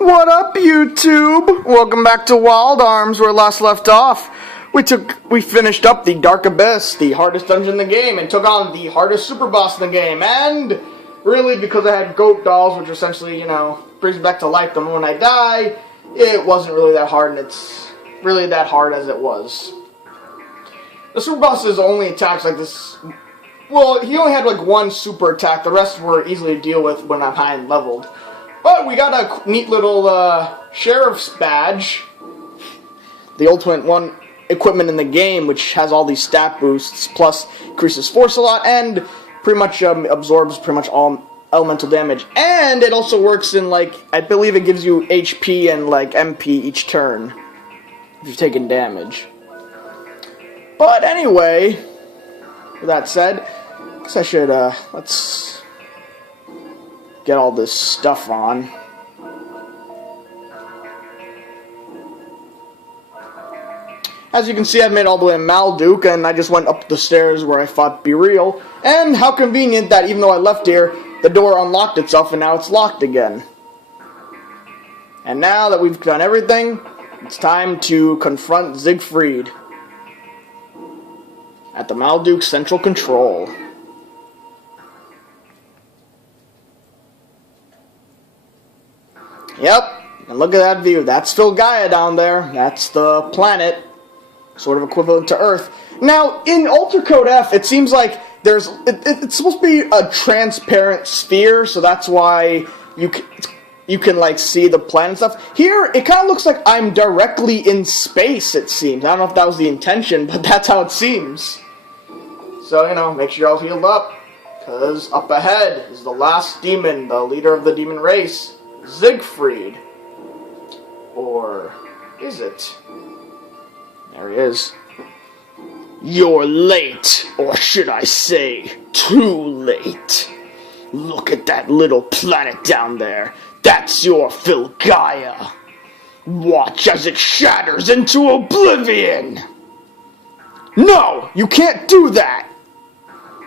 What up, YouTube? Welcome back to Wild Arms, where last left off. We finished up the Dark Abyss, the hardest dungeon in the game, and took on the hardest super boss in the game. And really, because I had goat dolls, which essentially, brings me back to life the moment I die, it wasn't really that hard, and it's really that hard as it was. The super boss's only attacks like this. Well, he only had like one super attack. The rest were easily to deal with when I'm high and leveled. But we got a neat little sheriff's badge. The ultimate one equipment in the game, which has all these stat boosts, plus increases force a lot, and pretty much absorbs pretty much all elemental damage. And it also works in, like, I believe it gives you HP and, like, MP each turn, if you've taken damage. But anyway, with that said, I guess I should, let's get all this stuff on. As you can see, I've made all the way to Malduke, and I just went up the stairs where I fought Be Real. And how convenient that even though I left here, the door unlocked itself and now it's locked again. And now that we've done everything, it's time to confront Zeikfried at the Malduke Central Control. Yep, and look at that view. That's Filgaia down there. That's the planet, sort of equivalent to Earth. Now, in Alter Code F, it seems like it's supposed to be a transparent sphere, so that's why you can like see the planet and stuff. Here, it kind of looks like I'm directly in space, it seems. I don't know if that was the intention, but that's how it seems. So, make sure you're all healed up, because up ahead is the last demon, the leader of the demon race, Zeikfried. Or is it? There he is. You're late, or should I say, too late. Look at that little planet down there. That's your Filgaia. Watch as it shatters into oblivion. No, you can't do that.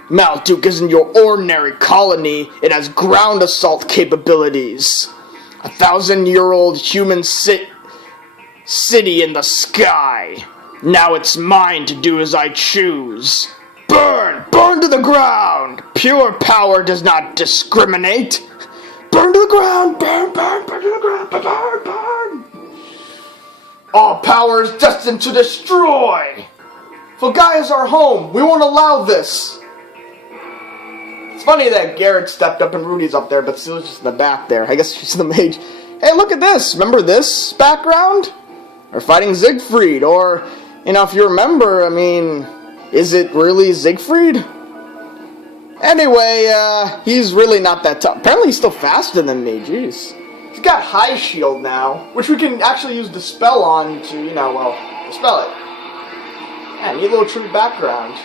Malduke isn't your ordinary colony. It has ground assault capabilities. 1,000-year-old human city in the sky. Now it's mine to do as I choose. Burn! Burn to the ground! Pure power does not discriminate. Burn to the ground! Burn, burn, burn to the ground! Burn, burn! All power is destined to destroy! Filgaia's our home. We won't allow this. It's funny that Garrett stepped up and Rudy's up there, but still just in the back there. I guess she's the mage. Hey, look at this. Remember this background? We're fighting Zeikfried, or, if you remember, is it really Zeikfried? Anyway, he's really not that tough. Apparently he's still faster than me, jeez. He's got high shield now, which we can actually use Dispel on to, dispel it. Yeah, neat little true background.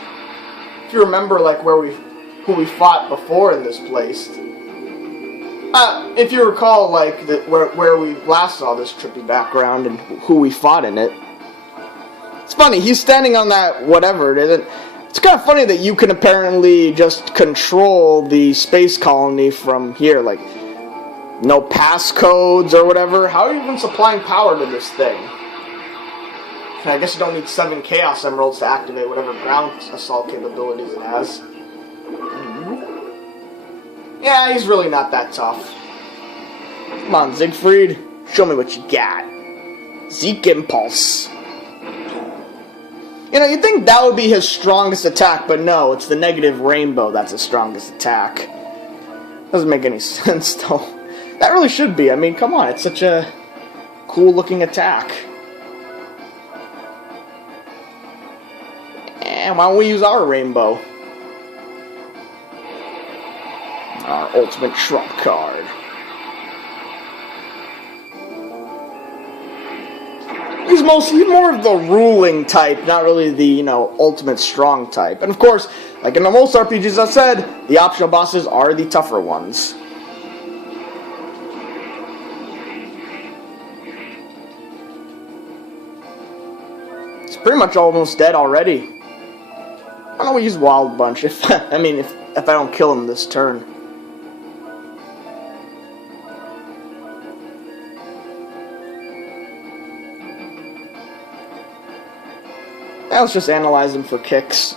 If you remember, like, who we fought before in this place. If you recall, like, where we last saw this trippy background and who we fought in it. It's funny, he's standing on that whatever it is. It's kind of funny that you can apparently just control the space colony from here, like, no passcodes or whatever. How are you even supplying power to this thing? I guess you don't need 7 Chaos Emeralds to activate whatever ground assault capabilities it has. Yeah, he's really not that tough. Come on, Zeikfried. Show me what you got. Zeek Impulse. You'd think that would be his strongest attack, but no, it's the negative rainbow that's his strongest attack. Doesn't make any sense, though. That really should be. Come on, it's such a cool-looking attack. And why don't we use our rainbow? Our ultimate trump card. He's more of the ruling type, not really the, ultimate strong type. And of course, like in most RPGs I've said, the optional bosses are the tougher ones. It's pretty much almost dead already. Why don't we use Wild Bunch if I don't kill him this turn? Let's just analyze them for kicks.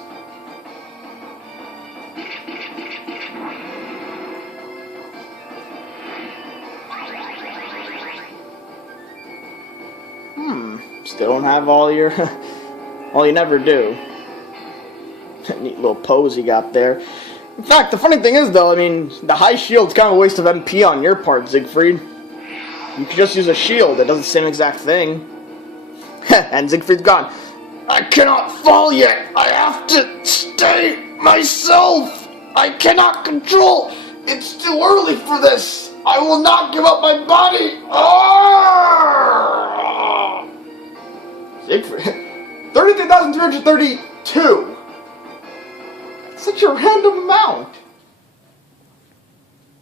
Still don't have all your... all you never do. Neat little pose you got there. In fact, the funny thing is, though, I mean, the high shield's kind of a waste of MP on your part, Zeikfried. You could just use a shield. It does the same exact thing. And Zeikfried's gone. I cannot fall yet. I have to stay myself. I cannot control. It's too early for this. I will not give up my body. Zeikfried. 33,332. That's such a random amount.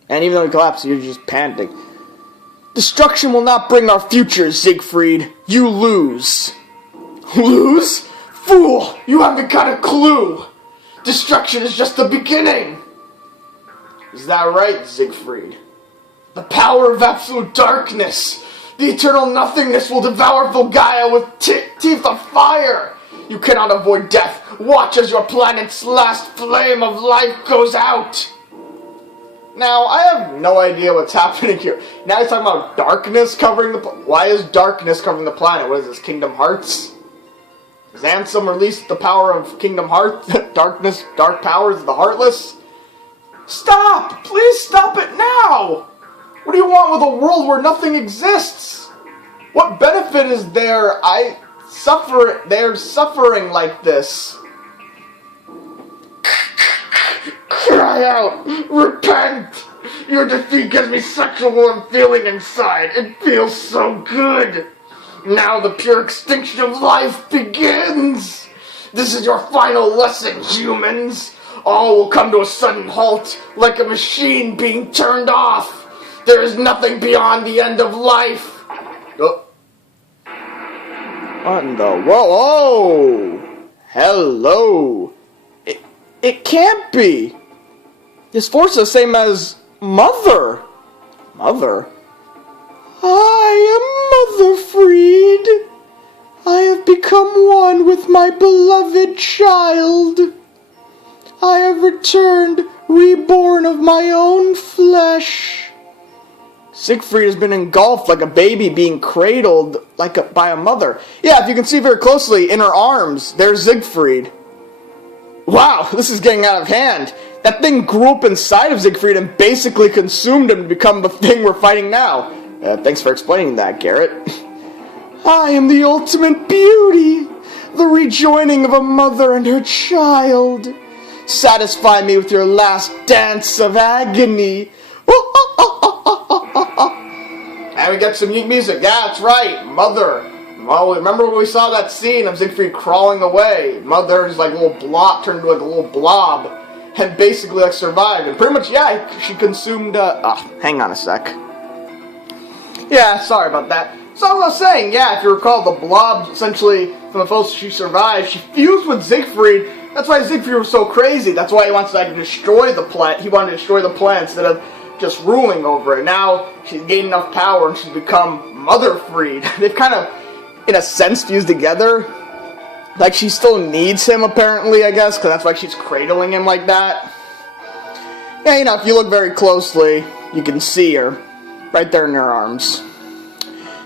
And even though he collapsed, you're just panting. Destruction will not bring our future, Zeikfried. You lose. Lose? Fool! You haven't got a clue! Destruction is just the beginning! Is that right, Zeikfried? The power of absolute darkness! The eternal nothingness will devour Filgaia with teeth of fire! You cannot avoid death! Watch as your planet's last flame of life goes out! Now, I have no idea what's happening here. Now he's talking about darkness covering the... Why is darkness covering the planet? What is this, Kingdom Hearts? Has Ansem released the power of Kingdom Hearts? Darkness, dark powers of the Heartless? Stop! Please stop it now! What do you want with a world where nothing exists? What benefit is there? They're suffering like this. Cry out! Repent! Your defeat gives me such a warm feeling inside. It feels so good. Now the pure extinction of life begins! This is your final lesson, humans! All will come to a sudden halt, like a machine being turned off! There is nothing beyond the end of life! Oh. What in the... Whoa! Oh! Hello! It can't be! This force is the same as... Mother! Mother? I am Motherfried. I have become one with my beloved child. I have returned, reborn of my own flesh. Zeikfried has been engulfed like a baby being cradled by a mother. Yeah, if you can see very closely, in her arms, there's Zeikfried. Wow, this is getting out of hand. That thing grew up inside of Zeikfried and basically consumed him to become the thing we're fighting now. Thanks for explaining that, Garrett. I am the ultimate beauty, the rejoining of a mother and her child. Satisfy me with your last dance of agony. And we get some unique music. Yeah, that's right, Mother. Well, remember when we saw that scene of Zeikfried crawling away? Mother's like a little blob, turned into like a little blob, and basically like survived. And pretty much, yeah, she consumed, hang on a sec. Yeah, sorry about that. So I was saying, yeah, if you recall, the blob, essentially, from the first she survived, she fused with Zeikfried. That's why Zeikfried was so crazy. That's why he wants to like, destroy the planet. He wanted to destroy the planet instead of just ruling over it. Now, she's gained enough power and she's become Motherfried. They've kind of, in a sense, fused together. Like, she still needs him, apparently, I guess, because that's why she's cradling him like that. Yeah, you know, if you look very closely, you can see her. Right there in her arms.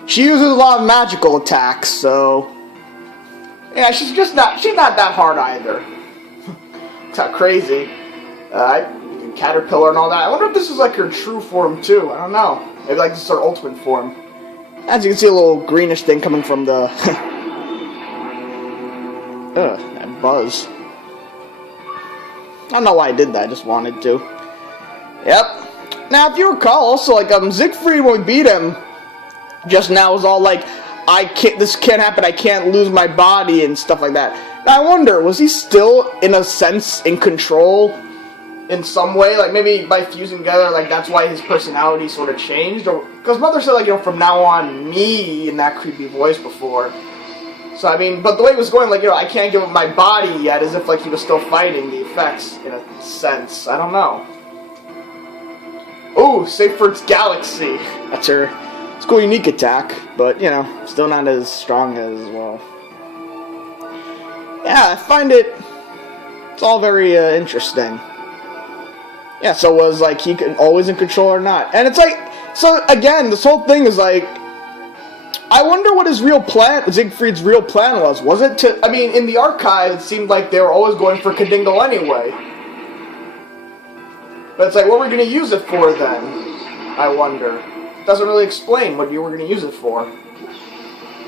She uses a lot of magical attacks, so... Yeah, she's not that hard either. It's not crazy. Caterpillar and all that. I wonder if this is like her true form, too. I don't know. Maybe like this is her ultimate form. As you can see, a little greenish thing coming from the... Ugh, that buzz. I don't know why I did that, I just wanted to. Yep. Now, if you recall, also, like, Zeikfried, when we beat him, just now was all like, this can't happen, I can't lose my body, and stuff like that. Now, I wonder, was he still, in a sense, in control, in some way? Like, maybe by fusing together, like, that's why his personality sort of changed? Or, because Mother said, like, you know, from now on, me, in that creepy voice before. So, I mean, but the way it was going, like, you know, I can't give up my body yet, as if, like, he was still fighting the effects, in a sense. I don't know. Ooh, Zeikfried's Galaxy. That's her. It's a cool, unique attack, but, you know, still not as strong as, well. Yeah, I find it... It's all very interesting. Yeah, so was, like, he always in control or not? And it's like... So, again, this whole thing is like... I wonder what his real plan... Zeikfried's real plan was. Was it to... I mean, in the archive, it seemed like they were always going for Kadingle anyway. But it's like, what were we going to use it for, then? I wonder. It doesn't really explain what you were going to use it for.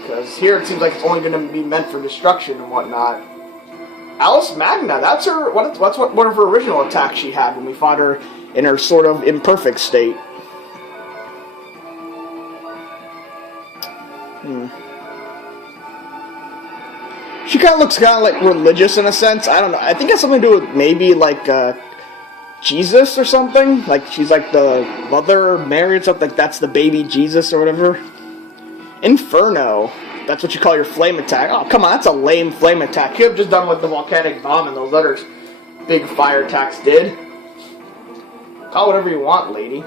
Because here it seems like it's only going to be meant for destruction and whatnot. Alice Magna, that's her... What's one of her original attacks she had when we fought her in her sort of imperfect state. She kind of looks like religious in a sense. I don't know. I think it has something to do with maybe like Jesus or something. Like she's like the Mother Mary or something. Like that's the baby Jesus or whatever. Inferno. That's what you call your flame attack. Oh, come on. That's a lame flame attack. You could have just done what the volcanic bomb and those other big fire attacks did. Call whatever you want, lady.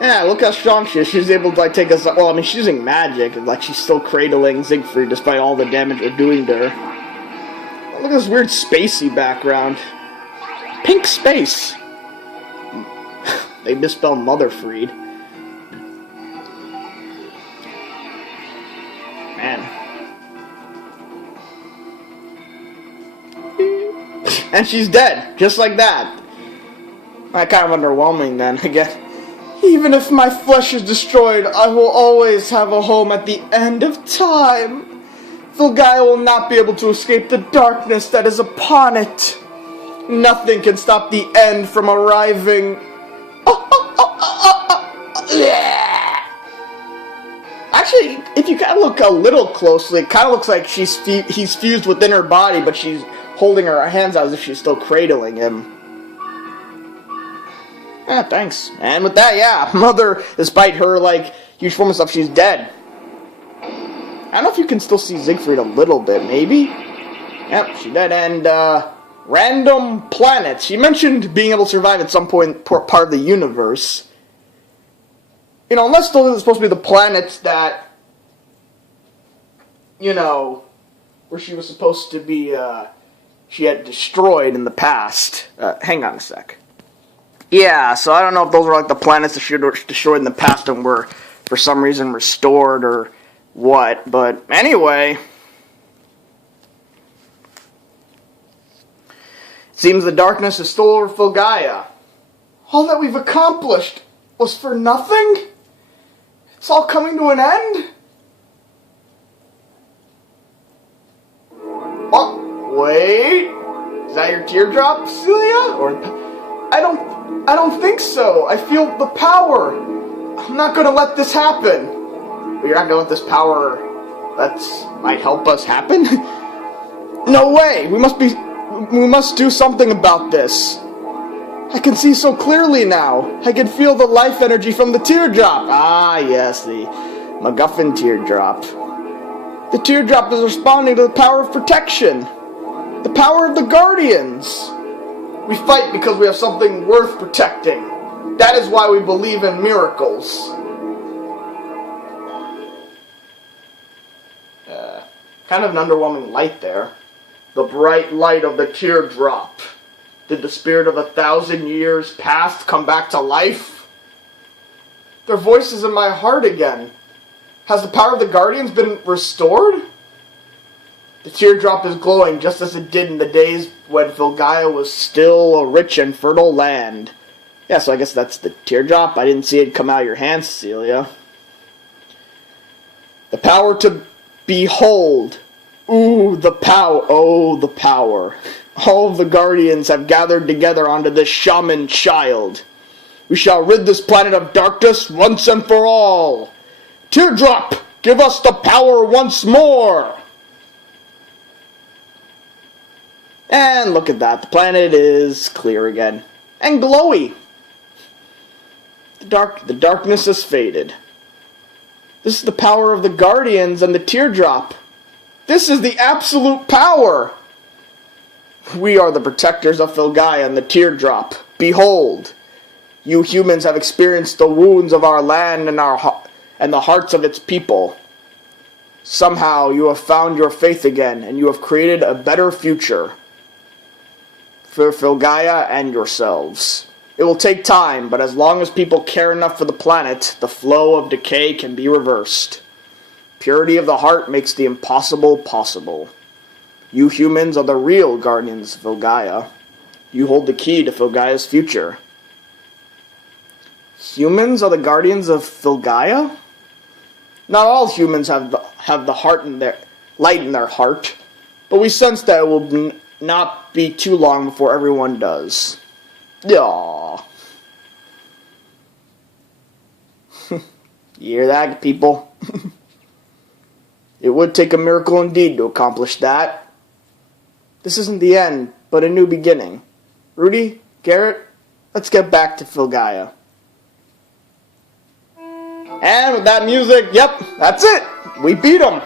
Yeah, look how strong she is. She's able to like take us. Well, I mean, she's using magic, and like she's still cradling Zeikfried despite all the damage we're doing to her. Look at this weird spacey background. Pink space. They misspelled Motherfried. Man. And she's dead, just like that. Kind of underwhelming then, I guess. Even if my flesh is destroyed, I will always have a home at the end of time. Filgaia will not be able to escape the darkness that is upon it. Nothing can stop the end from arriving. Actually, if you kind of look a little closely, it kind of looks like he's fused within her body, but she's holding her hands out as if she's still cradling him. Yeah, thanks. And with that, yeah, Mother, despite her, like, huge form of stuff, she's dead. I don't know if you can still see Zeikfried a little bit, maybe? Yep, she's dead. And, random planets. She mentioned being able to survive at some point part of the universe. You know, unless those are supposed to be the planets that, you know, where she was supposed to be, she had destroyed in the past. Hang on a sec. Yeah, so I don't know if those were like the planets that she destroyed in the past and were, for some reason, restored or what. But anyway, it seems the darkness is still over Filgaia. All that we've accomplished was for nothing? It's all coming to an end? Oh, wait. Is that your teardrop, Celia? Or I don't think so. I feel the power. I'm not going to let this happen. But you're not going to let this power might help us happen? No way. We must do something about this. I can see so clearly now. I can feel the life energy from the teardrop. Ah, yes, the MacGuffin teardrop. The teardrop is responding to the power of protection. The power of the Guardians. We fight because we have something worth protecting. That is why we believe in miracles. Kind of an underwhelming light there. The bright light of the teardrop. Did the spirit of 1,000 years past come back to life? Their voice is in my heart again. Has the power of the Guardians been restored? The teardrop is glowing just as it did in the days when Filgaia was still a rich and fertile land. Yeah, so I guess that's the teardrop. I didn't see it come out of your hands, Cecilia. The power to behold. Ooh, the power. Oh, the power. All of the Guardians have gathered together onto this shaman child. We shall rid this planet of darkness once and for all. Teardrop, give us the power once more. And look at that. The planet is clear again. And glowy. The darkness has faded. This is the power of the Guardians and the teardrop. This is the absolute power. We are the protectors of Filgaia and the teardrop. Behold, you humans have experienced the wounds of our land and the hearts of its people. Somehow you have found your faith again, and you have created a better future for Filgaia and yourselves. It will take time, but as long as people care enough for the planet, the flow of decay can be reversed. Purity of the heart makes the impossible possible. You humans are the real guardians of Filgaia. You hold the key to Filgaia's future. Humans are the guardians of Filgaia? Not all humans have the heart in their light in their heart, but we sense that it will not be too long before everyone does. Aww. You hear that, people? It would take a miracle indeed to accomplish that. This isn't the end, but a new beginning. Rudy, Garrett, let's get back to Filgaia. And with that music, yep, that's it. We beat them.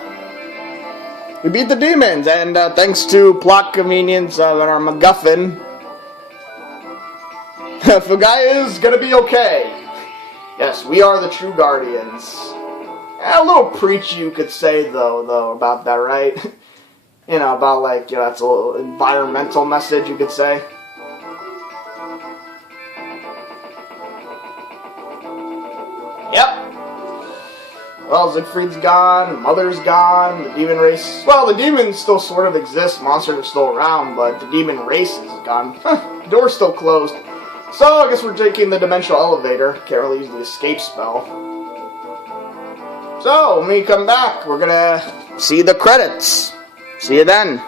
We beat the demons, and thanks to plot convenience of our MacGuffin, Filgaia is gonna be okay. Yes, we are the true guardians. A little preachy, you could say, though, about that, right? You know, about, like, you know, that's a little environmental message, you could say. Yep. Well, Zeikfried's gone, Mother's gone, the demon race... Well, the demons still sort of exist, monsters are still around, but the demon race is gone. The door's still closed. So, I guess we're taking the dimensional elevator. Can't really use the escape spell. So, when we come back, we're gonna see the credits. See you then.